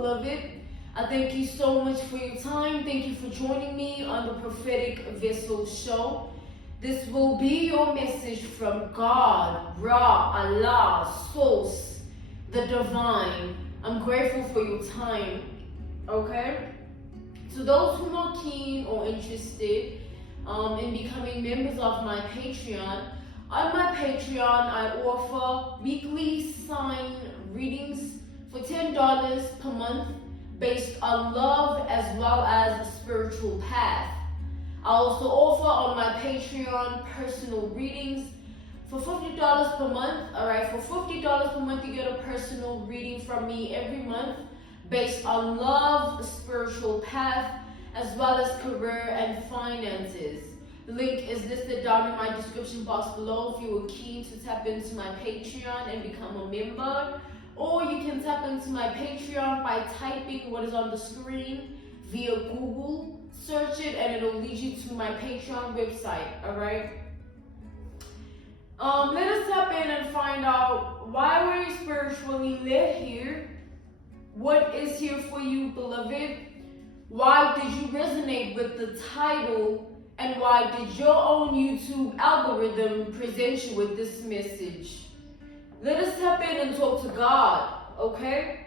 beloved. I thank you so much for your time. Thank you for joining me on the Prophetic Vessel Show. This will be your message from God, Ra, Allah, Source, the Divine. I'm grateful for your time, okay? To those who are keen or interested in becoming members of my Patreon, on my Patreon I offer weekly sign readings for $10 per month based on love as well as a spiritual path. I also offer on my Patreon personal readings for $50 per month. Alright, for $50 per month you get a personal reading from me every month based on love, spiritual path, as well as career and finances. The link is listed down in my description box below if you are keen to tap into my Patreon and become a member. Or you can tap into my Patreon by typing what is on the screen via Google. Search it and it'll lead you to my Patreon website, alright? Let us tap in and find out why were you spiritually led here? What is here for you, beloved? Why did you resonate with the title? And why did your own YouTube algorithm present you with this message? Let us tap in and talk to God, okay?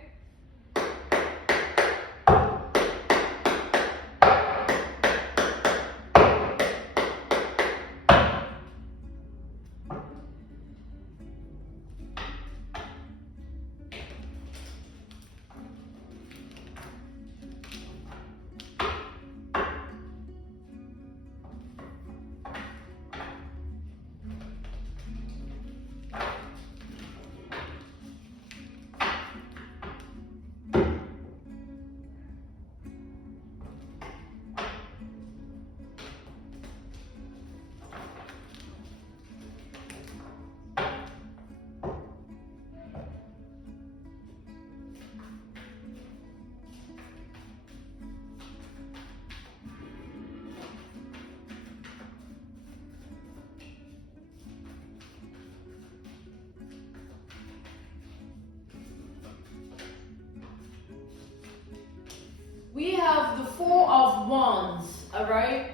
We have the Four of Wands, alright?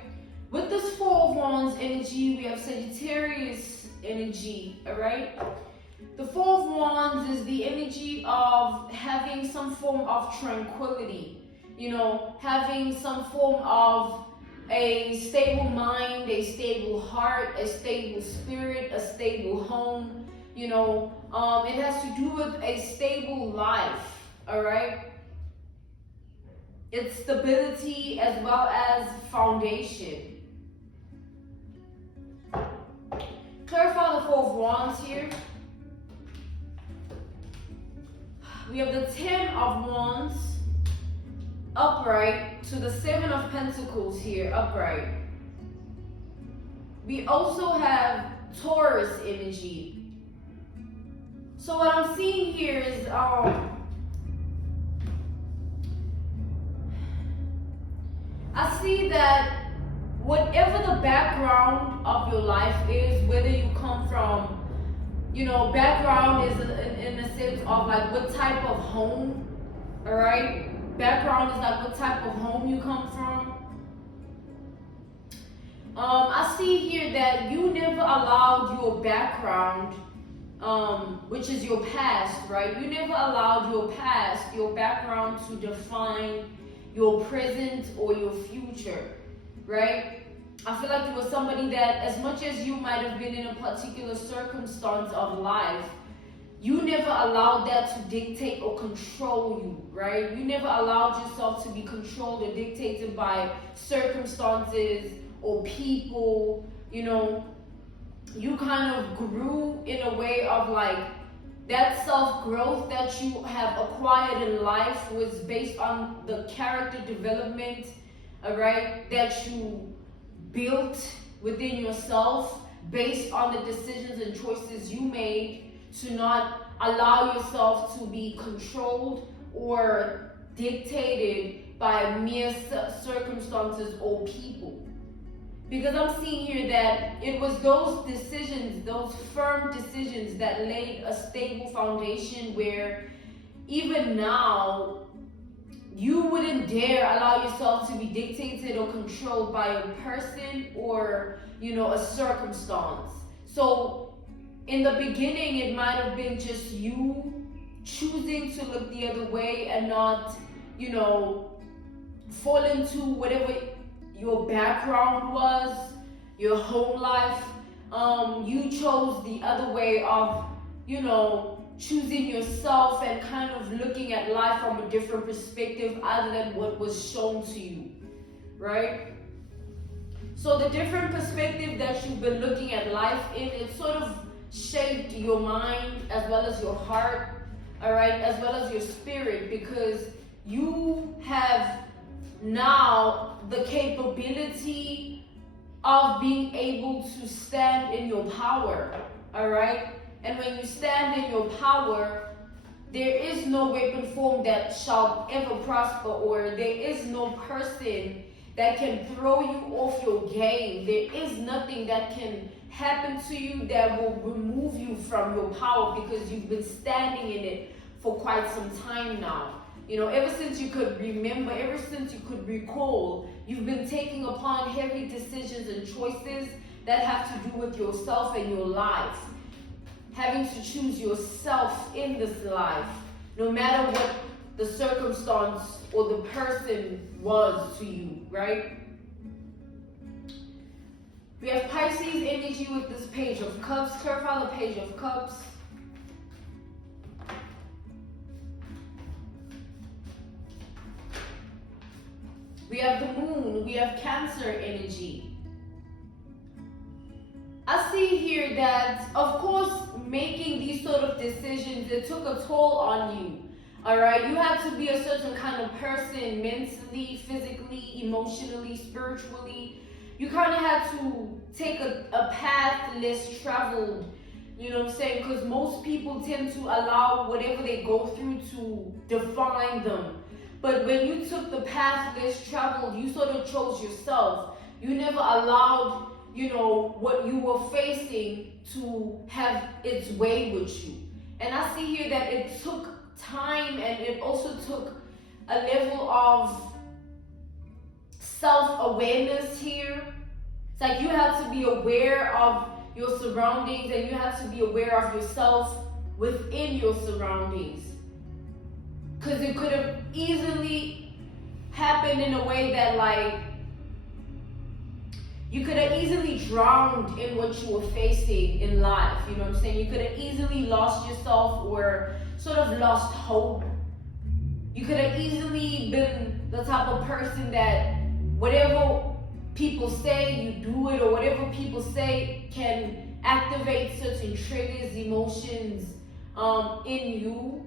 With this Four of Wands energy, we have Sagittarius energy, alright? The Four of Wands is the energy of having some form of tranquility, you know, having some form of a stable mind, a stable heart, a stable spirit, a stable home, you know. It has to do with a stable life, alright? It's stability as well as foundation. Clarify the Four of Wands here. We have the Ten of Wands upright to the Seven of Pentacles here upright. We also have Taurus energy. So what I'm seeing here is I see that whatever the background of your life is, whether you come from, you know, background is in a sense of like what type of home, all right? Background is like what type of home you come from. I see here that you never allowed your background, which is your past, right? You never allowed your past, your background to define your present or your future, right? I feel like you were somebody that, as much as you might have been in a particular circumstance of life, you never allowed that to dictate or control you, right? You never allowed yourself to be controlled or dictated by circumstances or people, you know. You kind of grew in a way of like, that self-growth that you have acquired in life was based on the character development, all right, that you built within yourself based on the decisions and choices you made to not allow yourself to be controlled or dictated by mere circumstances or people. Because I'm seeing here that it was those decisions, those firm decisions that laid a stable foundation where even now you wouldn't dare allow yourself to be dictated or controlled by a person or, a circumstance. So in the beginning, it might have been just you choosing to look the other way and not, fall into whatever your background was, your home life. You chose the other way of, choosing yourself and kind of looking at life from a different perspective other than what was shown to you, right? So the different perspective that you've been looking at life in, it sort of shaped your mind as well as your heart, all right, as well as your spirit, because you have now the capability of being able to stand in your power, all right? And when you stand in your power, there is no weapon formed that shall ever prosper, or there is no person that can throw you off your game. There is nothing that can happen to you that will remove you from your power, because you've been standing in it for quite some time now. Ever since you could remember, ever since you could recall, you've been taking upon heavy decisions and choices that have to do with yourself and your life. Having to choose yourself in this life, no matter what the circumstance or the person was to you, right? We have Pisces energy with this Page of Cups. Clarify the Page of Cups. We have the Moon. We have Cancer energy. I see here that, of course, making these sort of decisions, it took a toll on you. All right, you had to be a certain kind of person mentally, physically, emotionally, spiritually. You kind of had to take a path less traveled, you know what I'm saying? Because most people tend to allow whatever they go through to define them. But when you took the path less traveled, you sort of chose yourself. You never allowed, what you were facing to have its way with you. And I see here that it took time, and it also took a level of self-awareness here. It's like you have to be aware of your surroundings, and you have to be aware of yourself within your surroundings. Because it could have easily happened in a way that, you could have easily drowned in what you were facing in life, you know what I'm saying? You could have easily lost yourself or sort of lost hope. You could have easily been the type of person that whatever people say, you do it, or whatever people say can activate certain triggers, emotions in you,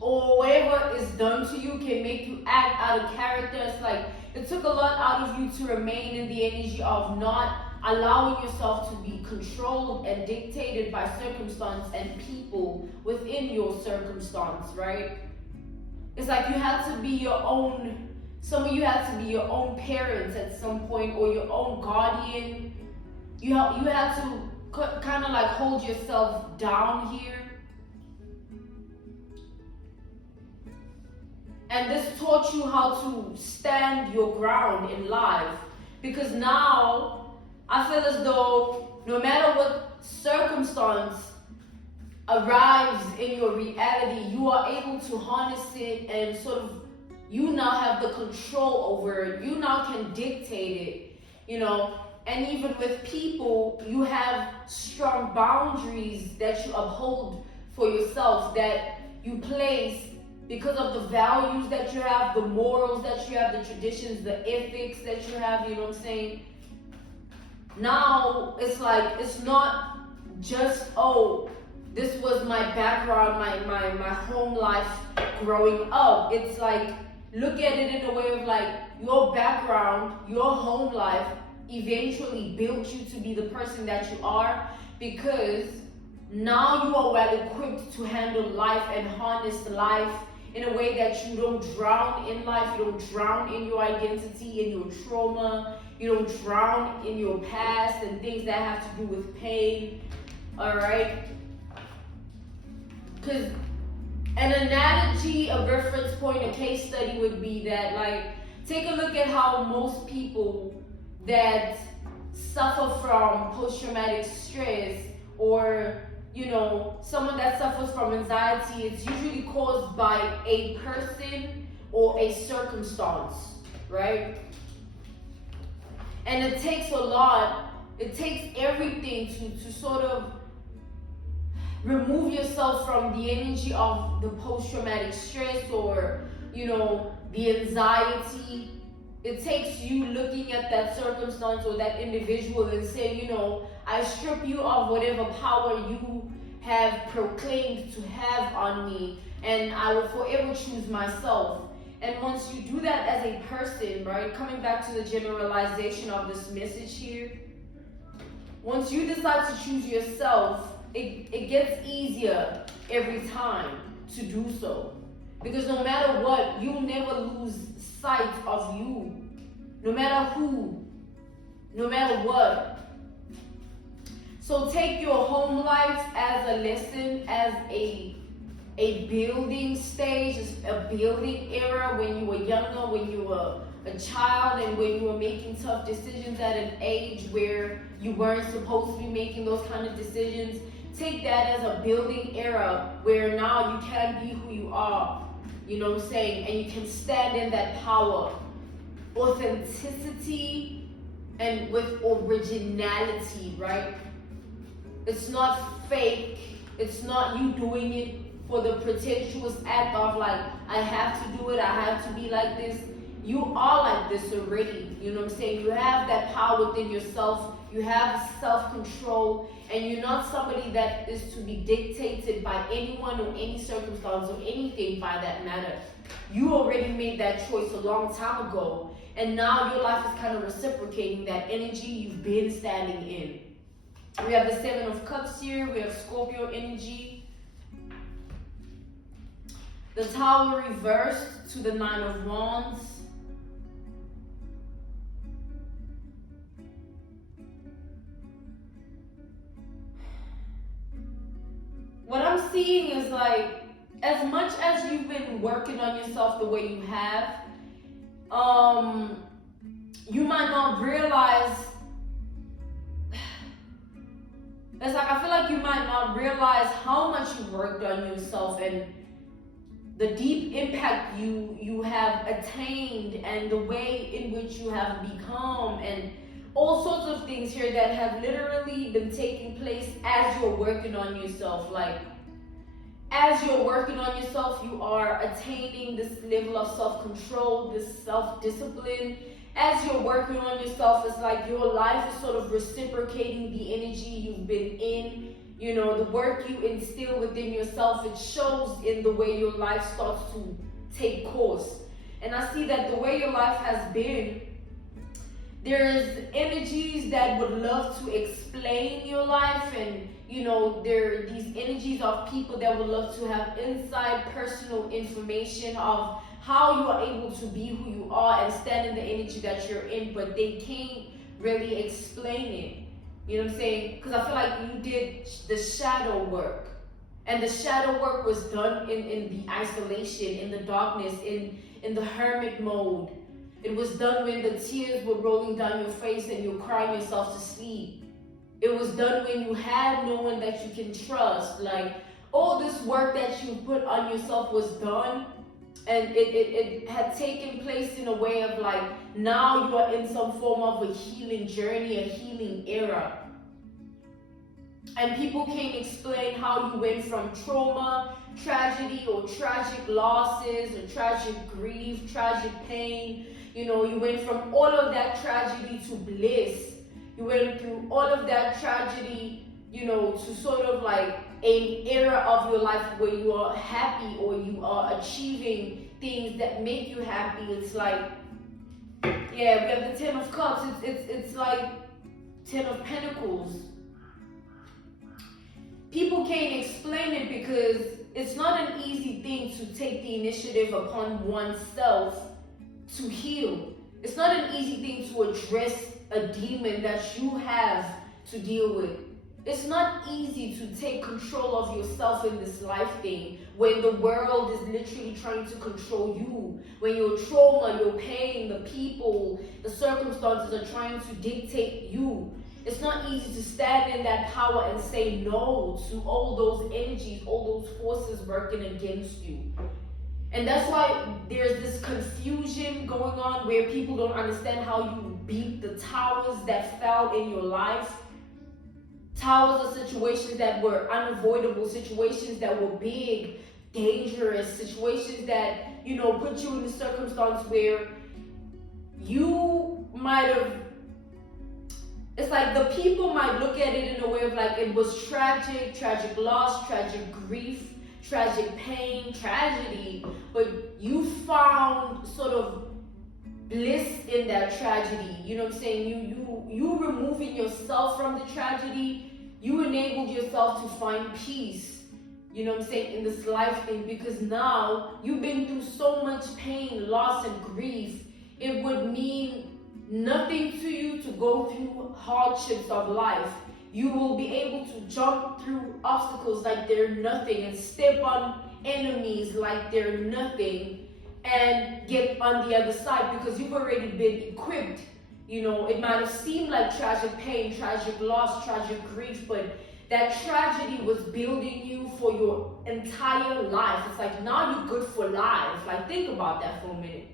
or whatever is done to you can make you act out of character. It's like it took a lot out of you to remain in the energy of not allowing yourself to be controlled and dictated by circumstance and people within your circumstance, right? It's like you had to be your own, some of you had to be your own parents at some point, or your own guardian. You had to kind of hold yourself down here. And this taught you how to stand your ground in life. Because now, I feel as though no matter what circumstance arrives in your reality, you are able to harness it and sort of, you now have the control over it. You now can dictate it, And even with people, you have strong boundaries that you uphold for yourself, that you place because of the values that you have, the morals that you have, the traditions, the ethics that you have, you know what I'm saying? Now, it's like, it's not just, this was my background, my home life growing up. It's like, look at it in a way of your background, your home life eventually built you to be the person that you are, because now you are well equipped to handle life and harness life in a way that you don't drown in life, you don't drown in your identity, in your trauma, you don't drown in your past and things that have to do with pain, all right? Because An analogy, a reference point, a case study would be that, like, take a look at how most people that suffer from post-traumatic stress, or someone that suffers from anxiety, it's usually caused by a person or a circumstance, right? And it takes a lot, it takes everything to sort of remove yourself from the energy of the post-traumatic stress, or the anxiety. It takes you looking at that circumstance or that individual and saying, I strip you of whatever power you have proclaimed to have on me, and I will forever choose myself. And once you do that as a person, right, coming back to the generalization of this message here, once you decide to choose yourself, it gets easier every time to do so. Because no matter what, you'll never lose sight of you. No matter who, no matter what. So take your home life as a lesson, as a building stage, a building era, when you were younger, when you were a child, and when you were making tough decisions at an age where you weren't supposed to be making those kind of decisions. Take that as a building era where now you can be who you are, you know what I'm saying? And you can stand in that power, authenticity, and with originality, right? It's not fake. It's not you doing it for the pretentious act of like, I have to do it, I have to be like this. You are like this already, you know what I'm saying? You have that power within yourself. You have self-control, and you're not somebody that is to be dictated by anyone or any circumstance or anything by that matter. You already made that choice a long time ago, and now your life is kind of reciprocating that energy you've been standing in. We have the Seven of Cups here. We have Scorpio energy. The Tower reversed to the Nine of Wands. What I'm seeing is like, as much as you've been working on yourself the way you have, you might not realize, it's like, I feel like you might not realize how much you worked on yourself and the deep impact you have attained, and the way in which you have become, and all sorts of things here that have literally been taking place as you're working on yourself. Like, as you're working on yourself, you are attaining this level of self-control, this self-discipline. As you're working on yourself, it's like your life is sort of reciprocating the energy you've been in. You know, the work you instill within yourself, it shows in the way your life starts to take course. And I see that the way your life has been, there's energies that would love to explain your life, and there are these energies of people that would love to have inside personal information of how you are able to be who you are and stand in the energy that you're in, but they can't really explain it. You know what I'm saying? Because I feel like you did the shadow work. And the shadow work was done in the isolation, in the darkness, in the hermit mode. It was done when the tears were rolling down your face and you're crying yourself to sleep. It was done when you had no one that you can trust. Like, all this work that you put on yourself was done, and it had taken place in a way of like, now you are in some form of a healing journey, a healing era. And people can't explain how you went from trauma, tragedy, or tragic losses, or tragic grief, tragic pain. You went from all of that tragedy to bliss. You went through all of that tragedy, to sort of like an era of your life where you are happy, or you are achieving things that make you happy. It's like, yeah, we have the Ten of Cups. It's like Ten of Pentacles. People can't explain it because it's not an easy thing to take the initiative upon oneself to heal. It's not an easy thing to address a demon that you have to deal with. It's not easy to take control of yourself in this life thing when the world is literally trying to control you, when your trauma, your pain, the people, the circumstances are trying to dictate you. It's not easy to stand in that power and say no to all those energies, all those forces working against you. And that's why there's this confusion going on where people don't understand how you beat the towers that fell in your life. Towers are situations that were unavoidable, situations that were big, dangerous, situations that, put you in a circumstance where you might have, it's like the people might look at it in a way of like it was tragic loss, tragic grief, tragic pain, tragedy, but you found sort of bliss in that tragedy. You know what I'm saying? You removing yourself from the tragedy, you enabled yourself to find peace. You know what I'm saying? In this life thing, because now you've been through so much pain, loss, and grief. It would mean nothing to you to go through hardships of life. You will be able to jump through obstacles like they're nothing and step on enemies like they're nothing and get on the other side because you've already been equipped. It might have seemed like tragic pain, tragic loss, tragic grief, but that tragedy was building you for your entire life. It's like now you're good for life. Like think about that for a minute.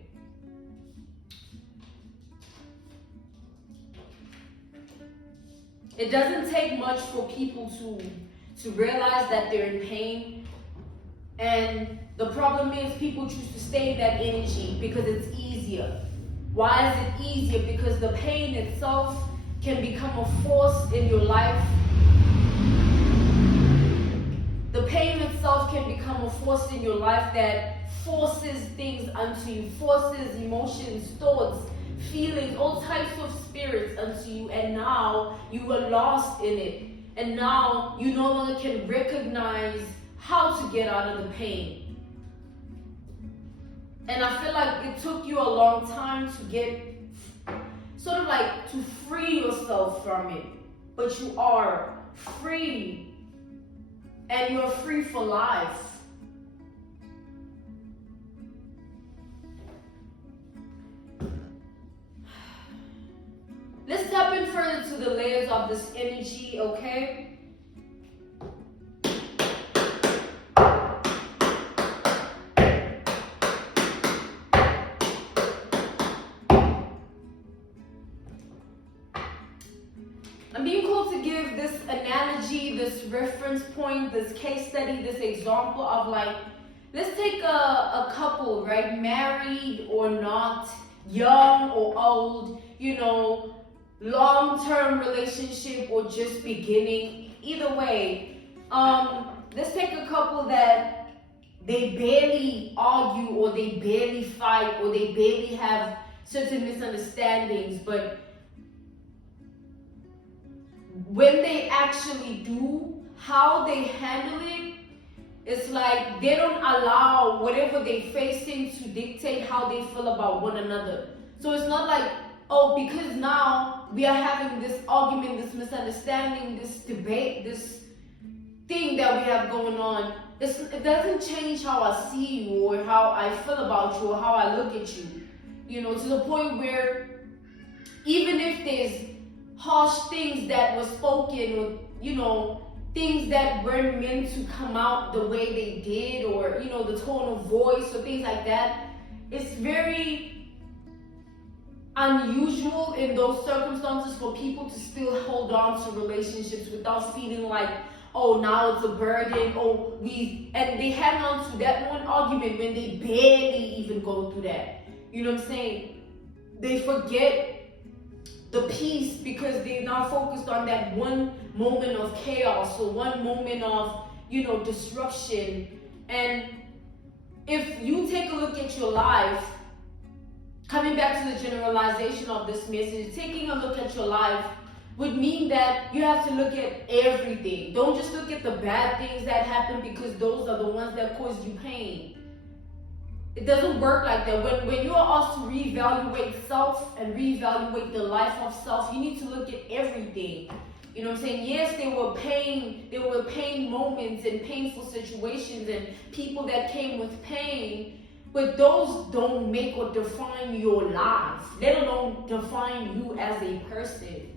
It doesn't take much for people to realize that they're in pain. And the problem is people choose to stay in that energy because it's easier. Why is it easier? Because the pain itself can become a force in your life. The pain itself can become a force in your life that forces things onto you, forces emotions, thoughts, feelings, all types of spirits unto you, and now you are lost in it. And now you no longer can recognize how to get out of the pain. And I feel like it took you a long time to get, sort of like to free yourself from it. But you are free. And you're free for life. Let's tap in further to the layers of this energy, okay? I'm being called to give this analogy, this reference point, this case study, this example of like, let's take a couple, right? Married or not, young or old, long-term relationship or just beginning. Either way, let's take a couple that they barely argue or they barely fight or they barely have certain misunderstandings, but when they actually do, how they handle it, it's like they don't allow whatever they're facing to dictate how they feel about one another. So it's not like, oh, because now we are having this argument, this misunderstanding, this debate, this thing that we have going on, it doesn't change how I see you or how I feel about you or how I look at you. To the point where even if there's harsh things that were spoken or, things that weren't meant to come out the way they did or, the tone of voice or things like that, it's very unusual in those circumstances for people to still hold on to relationships without feeling like, oh, now it's a burden, and they hang on to that one argument when they barely even go through that. You know what I'm saying? They forget the peace because they're now focused on that one moment of chaos or one moment of, disruption. And if you take a look at your life, coming back to the generalization of this message, taking a look at your life would mean that you have to look at everything. Don't just look at the bad things that happen because those are the ones that cause you pain. It doesn't work like that. When you are asked to reevaluate self and reevaluate the life of self, you need to look at everything. You know what I'm saying? Yes, there were pain moments and painful situations and people that came with pain, but those don't make or define your life, let alone define you as a person.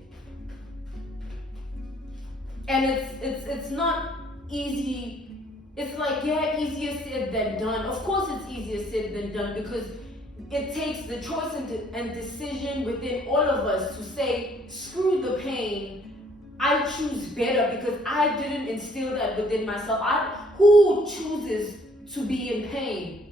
And it's not easy. It's like, yeah, easier said than done. Of course it's easier said than done, because it takes the choice and decision within all of us to say, screw the pain, I choose better, because I didn't instill that within myself. Who chooses to be in pain?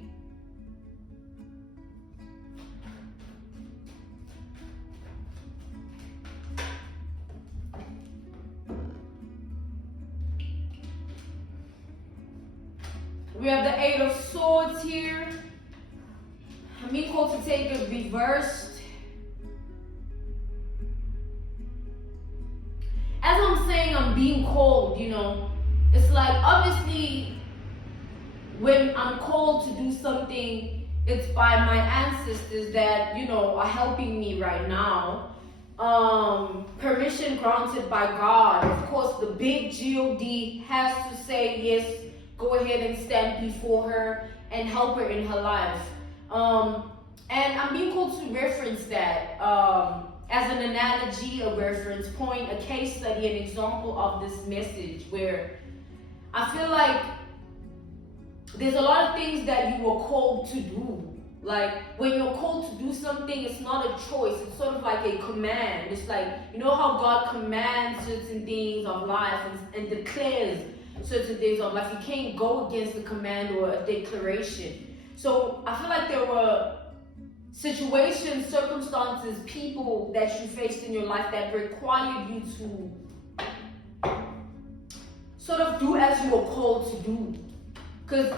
We have the Eight of Swords here. I'm being called to take it reversed. As I'm saying, I'm being called, you know. It's like, obviously, when I'm called to do something, it's by my ancestors that, you know, are helping me right now. Permission granted by God. Of course, the big God has to say, yes, go ahead and stand before her and help her in her life. And I'm being called to reference that as an analogy, a reference point, a case study, an example of this message, where I feel like there's a lot of things that you are called to do. Like, when you're called to do something, it's not a choice. It's sort of like a command. It's like, you know how God commands certain things of life and declares certain things of life. You can't go against a command or a declaration. So I feel like there were situations, circumstances, people that you faced in your life that required you to sort of do as you were called to do. Because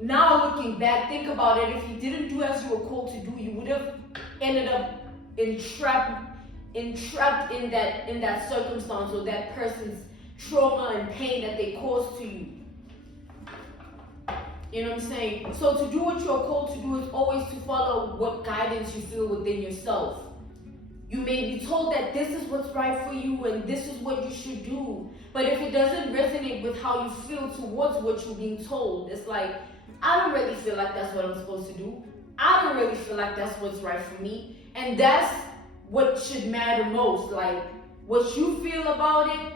now looking back, think about it, if you didn't do as you were called to do, you would have ended up entrapped in that circumstance or that person's trauma and pain that they caused to you. You know what I'm saying? So to do what you're called to do is always to follow what guidance you feel within yourself. You may be told that this is what's right for you and this is what you should do. But if it doesn't resonate with how you feel towards what you're being told, it's like, I don't really feel like that's what I'm supposed to do. I don't really feel like that's what's right for me. And that's what should matter most. Like, what you feel about it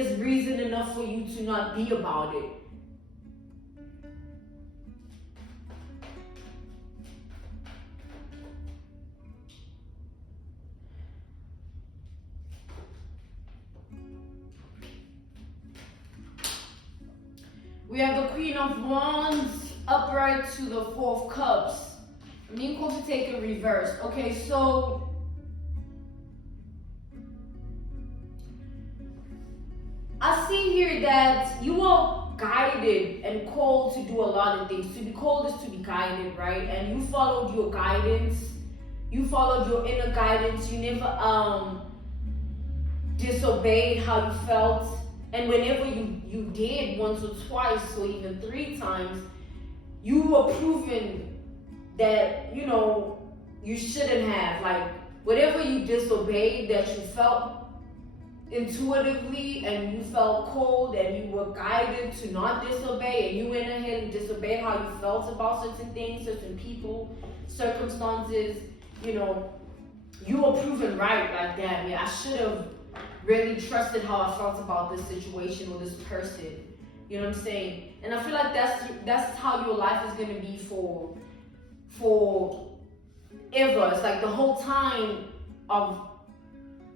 is reason enough for you to not be about it. We have the Queen of Wands upright to the Four of Cups. I'm being called to take it reversed. Okay, so I see here that you are guided and called to do a lot of things. To be called is to be guided, right? And you followed your guidance. You followed your inner guidance. You never disobeyed how you felt. And whenever you did, once or twice or even 3 times, you were proven that, you know, you shouldn't have. Like, whatever you disobeyed that you felt intuitively and you felt cold and you were guided to not disobey, and you went ahead and disobeyed how you felt about certain things, certain people, circumstances, you know, you were proven right like that. Yeah, I should have really trusted how I felt about this situation or this person. You know what I'm saying? And I feel like that's how your life is gonna be for ever. It's like the whole time of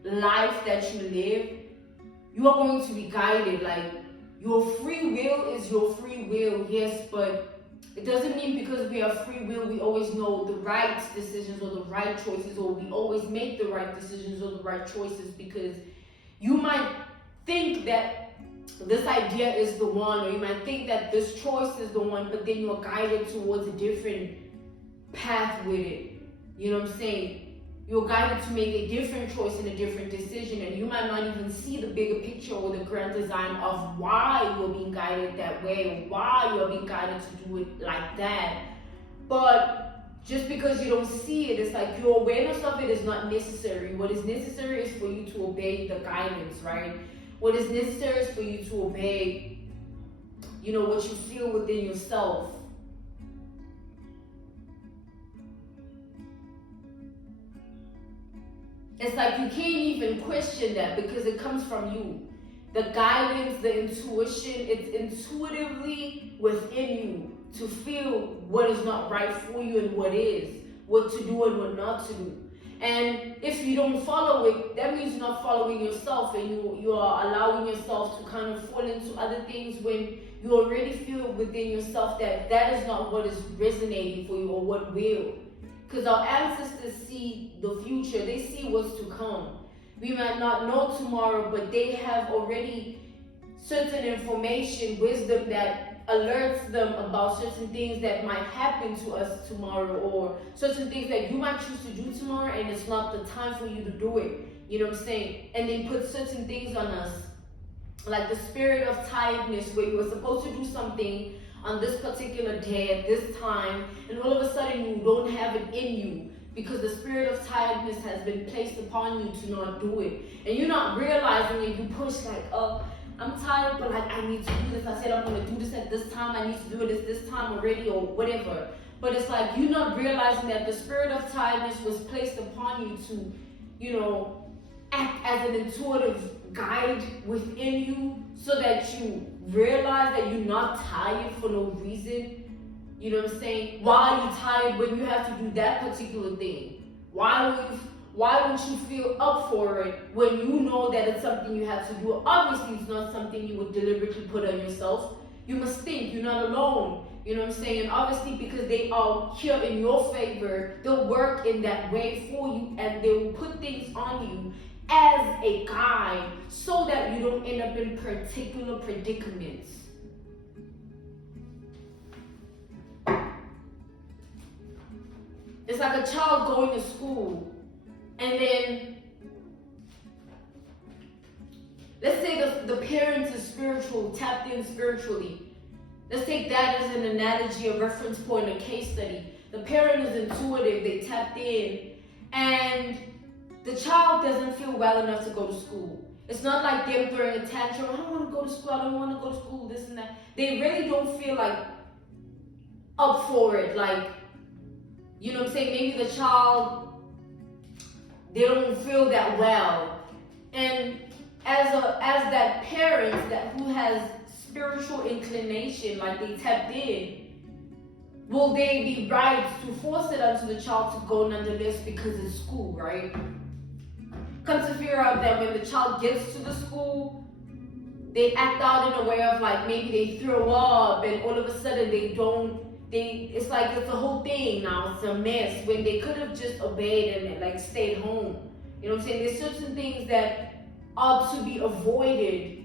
life that you live, you are going to be guided. Like, your free will is your free will, yes, but it doesn't mean because we have free will we always know the right decisions or the right choices, or we always make the right decisions or the right choices, because you might think that this idea is the one, or you might think that this choice is the one, but then you're guided towards a different path with it. You know what I'm saying? You're guided to make a different choice and a different decision, and you might not even see the bigger picture or the grand design of why you're being guided that way, or why you're being guided to do it like that. But just because you don't see it, it's like your awareness of it is not necessary. What is necessary is for you to obey the guidance, right? What is necessary is for you to obey, what you feel within yourself. It's like you can't even question that because it comes from you. The guidance, the intuition, it's intuitively within you to feel what is not right for you and what is, what to do and what not to do. And if you don't follow it, that means you're not following yourself, and you are allowing yourself to kind of fall into other things when you already feel within yourself that is not what is resonating for you or what will. Because our ancestors see the future, they see what's to come. We might not know tomorrow, but they have already certain information, wisdom that alerts them about certain things that might happen to us tomorrow, or certain things that you might choose to do tomorrow and it's not the time for you to do it. You know what I'm saying? And they put certain things on us, like the spirit of tiredness, where you were supposed to do something on this particular day at this time, and all of a sudden you don't have it in you because the spirit of tiredness has been placed upon you to not do it. And you're not realizing it. You push like, oh, I'm tired, but like I need to do this. I said I'm going to do this at this time. I need to do it at this time already, or whatever. But it's like you're not realizing that the spirit of tiredness was placed upon you to, act as an intuitive guide within you, so that you realize that you're not tired for no reason. You know what I'm saying? Why are you tired when you have to do that particular thing? Why would you feel up for it when you know that it's something you have to do? Obviously, it's not something you would deliberately put on yourself. You must think you're not alone. You know what I'm saying? And obviously, because they are here in your favor, they'll work in that way for you, and they will put things on you as a guide so that you don't end up in particular predicaments. It's like a child going to school, and then let's say the parent is spiritual, tapped in spiritually. Let's take that as an analogy, a reference point, a case study. The parent is intuitive, they tapped in, and the child doesn't feel well enough to go to school. It's not like them throwing a tantrum, I don't want to go to school, I don't want to go to school, this and that. They really don't feel like up for it, like, you know what I'm saying? Maybe the child, they don't feel that well. And as that parent who has spiritual inclination, like they tapped in, will they be right to force it onto the child to go nonetheless because it's school, right? Come to figure out that when the child gets to the school, they act out in a way of like maybe they throw up, and all of a sudden it's like it's a whole thing now. It's a mess when they could have just obeyed and like stayed home. You know what I'm saying? There's certain things that are to be avoided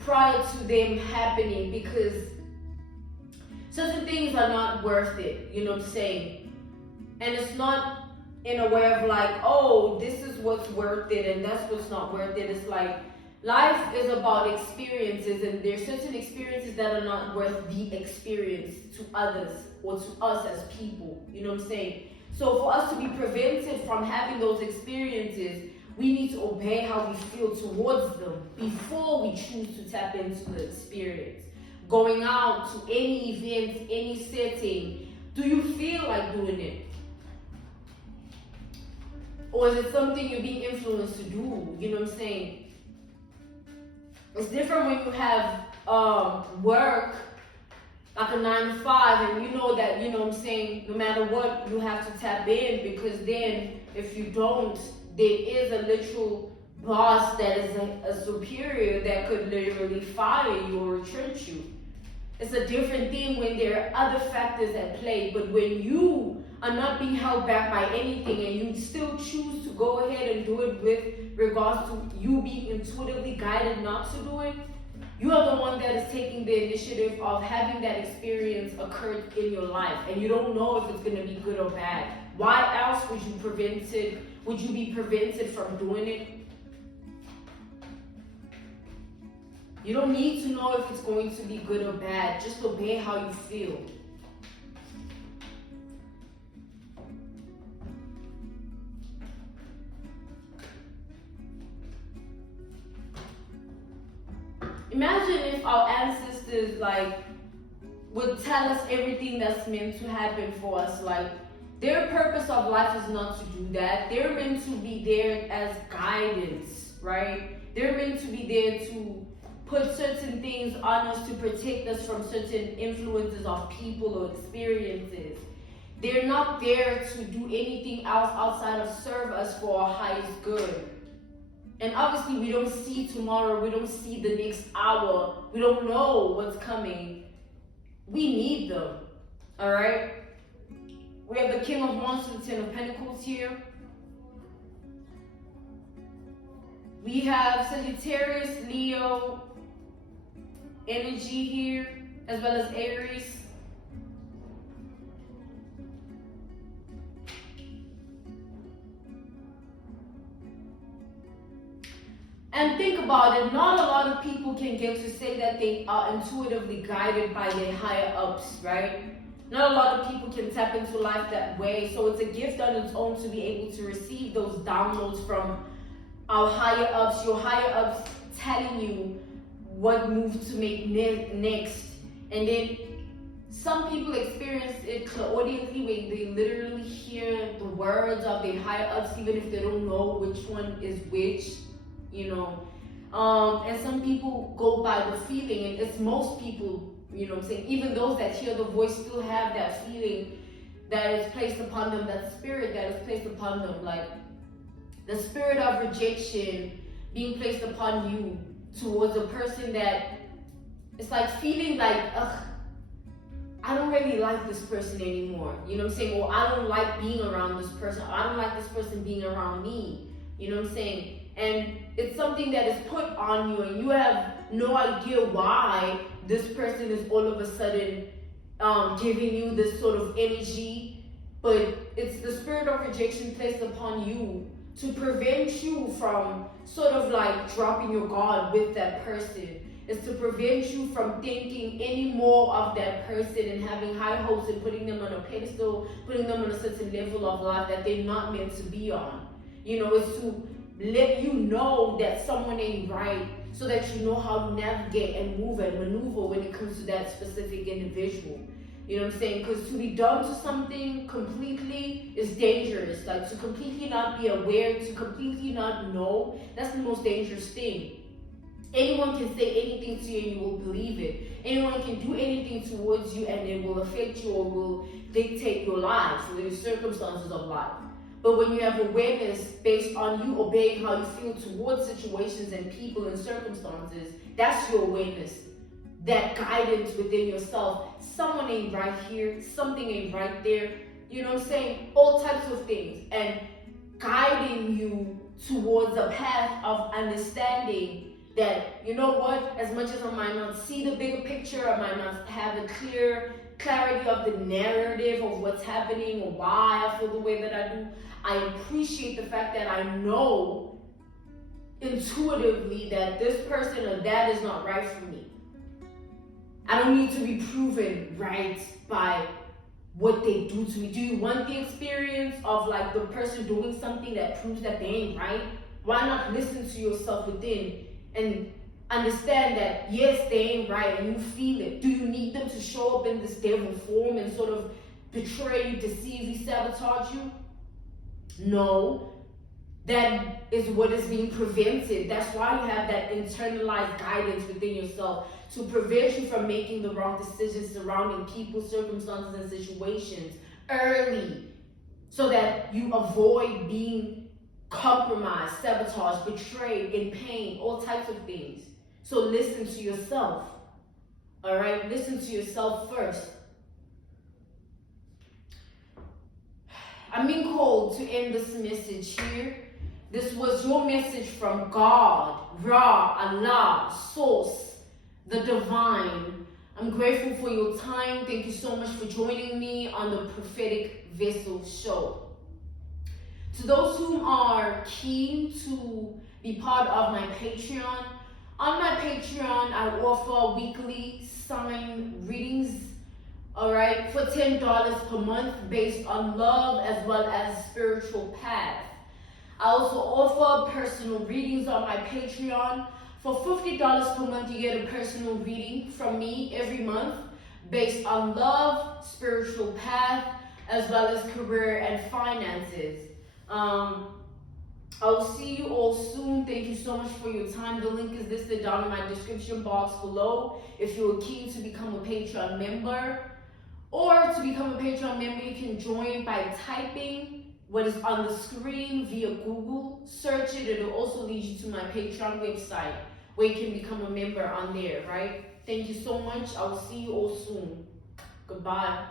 prior to them happening, because certain things are not worth it. You know what I'm saying? And it's not in a way of like, oh, this is what's worth it and that's what's not worth it. It's like life is about experiences, and there's certain experiences that are not worth the experience to others or to us as people. You know what I'm saying? So for us to be prevented from having those experiences, we need to obey how we feel towards them before we choose to tap into the experience. Going out to any event, any setting, do you feel like doing it? Or is it something you're being influenced to do? You know what I'm saying? It's different when you have work, like a 9 to 5, and you know that, you know what I'm saying, no matter what, you have to tap in, because then if you don't, there is a literal boss that is a superior that could literally fire you or retrench you. It's a different thing when there are other factors at play, but when you are not being held back by anything and you still choose to go ahead and do it with regards to you being intuitively guided not to do it, you are the one that is taking the initiative of having that experience occur in your life, and you don't know if it's going to be good or bad. Why else would you be prevented from doing it? You don't need to know if it's going to be good or bad. Just obey how you feel. imagine if our ancestors like would tell us everything that's meant to happen for us. Like, their purpose of life is not to do that. They're meant to be there as guidance, right? They're meant to be there to put certain things on us to protect us from certain influences of people or experiences. They're not there to do anything else outside of serve us for our highest good. And obviously we don't see tomorrow, we don't see the next hour, we don't know what's coming. We need them, all right? We have the King of Wands to the Ten of Pentacles here. We have Sagittarius, Leo energy here, as well as Aries. And think about it, not a lot of people can get to say that they are intuitively guided by their higher ups, right? Not a lot of people can tap into life that way. So it's a gift on its own to be able to receive those downloads from our higher ups, your higher ups telling you what moves to make next. And then some people experience it clairaudiently, where they literally hear the words of their higher ups, even if they don't know which one is which, you know. And some people go by the feeling, and it's most people, you know what I'm saying, even those that hear the voice still have that feeling that is placed upon them, that spirit that is placed upon them, like the spirit of rejection being placed upon you towards a person that it's like feeling like, ugh, I don't really like this person anymore, you know what I'm saying, or I don't like being around this person, or I don't like this person being around me, you know what I'm saying. And it's something that is put on you, and you have no idea why this person is all of a sudden giving you this sort of energy, but it's the spirit of rejection placed upon you to prevent you from sort of like dropping your guard with that person. It's to prevent you from thinking any more of that person and having high hopes and putting them on a pedestal, putting them on a certain level of life that they're not meant to be on. You know, it's to let you know that someone ain't right, so that you know how to navigate and move and maneuver when it comes to that specific individual. You know what I'm saying? Because to be dumb to something completely is dangerous. Like, to completely not be aware, to completely not know, that's the most dangerous thing. Anyone can say anything to you and you will believe it. Anyone can do anything towards you and it will affect you or will dictate your life, or the circumstances of life. But when you have awareness based on you obeying how you feel towards situations and people and circumstances, that's your awareness. That guidance within yourself. Someone ain't right here, something ain't right there. You know what I'm saying? All types of things. And guiding you towards a path of understanding that, you know what, as much as I might not see the bigger picture, I might not have a clarity of the narrative of what's happening or why I feel the way that I do, I appreciate the fact that I know intuitively that this person or that is not right for me. I don't need to be proven right by what they do to me. Do you want the experience of like the person doing something that proves that they ain't right? Why not listen to yourself within and understand that yes, they ain't right and you feel it? Do you need them to show up in this devil form and sort of betray you, deceive you, sabotage you? No. That is what is being prevented. That's why you have that internalized guidance within yourself to prevent you from making the wrong decisions surrounding people, circumstances, and situations early, so that you avoid being compromised, sabotaged, betrayed, in pain, all types of things. So listen to yourself. All right? Listen to yourself first. I'm being called to end this message here. This was your message from God, Ra, Allah, Source, the Divine. I'm grateful for your time. Thank you so much for joining me on the Prophetic Vessel Show. To those who are keen to be part of my Patreon, on my Patreon, I offer weekly sign readings, all right, for $10 per month based on love as well as spiritual path. I also offer personal readings on my Patreon For $50 per month, you get a personal reading from me every month based on love, spiritual path, as well as career and finances. I'll see you all soon. Thank you so much for your time. The link is listed down in my description box below. If you are keen to become a Patreon member, or to become a Patreon member, you can join by typing what is on the screen via Google. Search it. It'll also lead you to my Patreon website where you can become a member on there, right? Thank you so much. I will see you all soon. Goodbye.